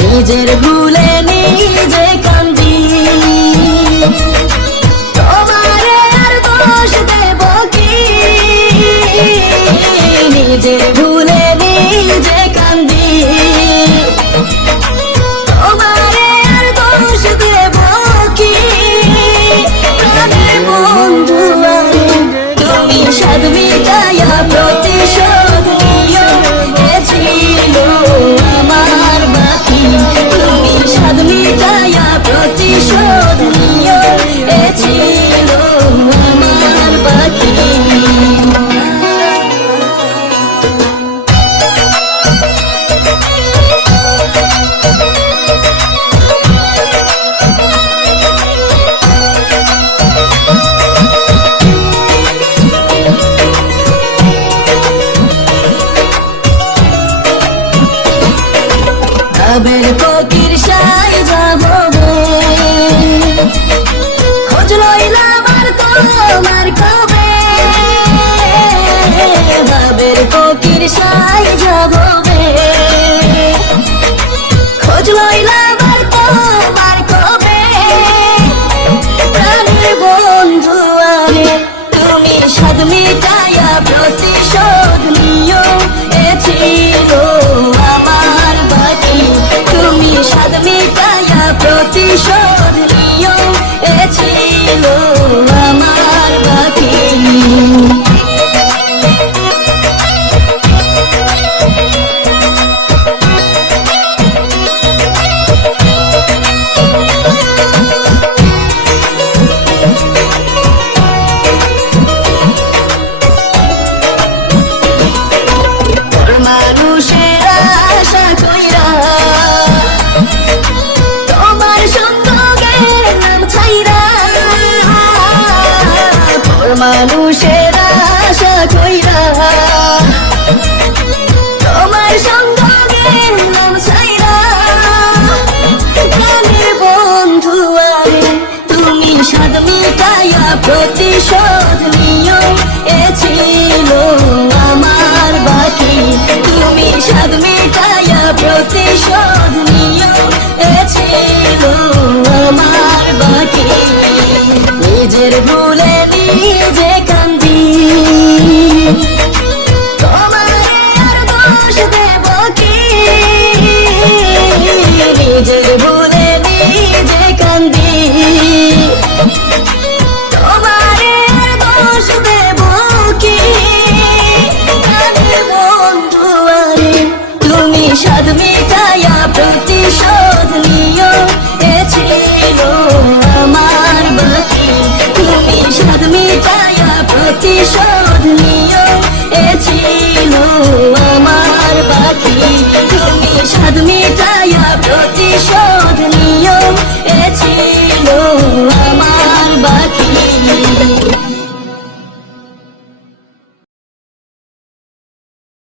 নিজের ভুলে নিজে কান্দি, তোমারে আর দোষ দেব কি? নিজের ভুলে নিজে কান্দি, তোমারে আর দোষ দেব কি? প্রাণের বন্ধু তুমি সাধ মিটাইয়া প্রতিশোধ নিও, এ ছিল আমার বাকি। তুমি সাধ মিটাইয়া প্রতিশোধ নিও, এ ছিল আমার বাকি। ভাবের ফকির সাইজা হবে, খোঁজ লইলাম আর তোমার কবে। ভাবের ফকির সাইজা হবে, খোঁজ লইলাম আর তোমার কবে। প্রাণের বন্ধু আরে তুমি সাধ মিটাইয়া প্রতিশোধ নিও, এ ছিল আমার বাকি। তুমি সাধ মিটাইয়া প্রতিশোধ নিও, এ ছিল আমার বাকি। মানুষের আশা কইরা, তোমার সঙ্গে নাম ছাইরা। মানুষের আশা কইরা, তোমার সঙ্গে নাম ছাইরা। প্রাণের বন্ধু আরে তুমি সাধ মিটাইয়া প্রতিশোধ নিও, এ ছিল আমার বাকি। তুমি সাধ মিটাইয়া প্রতিশোধ নিও, এ ছিল আমার বাকি। নিজের ভুলে নিজে কান্দি, তোমারে আর দোষ দেব কি? নিজের ভুলে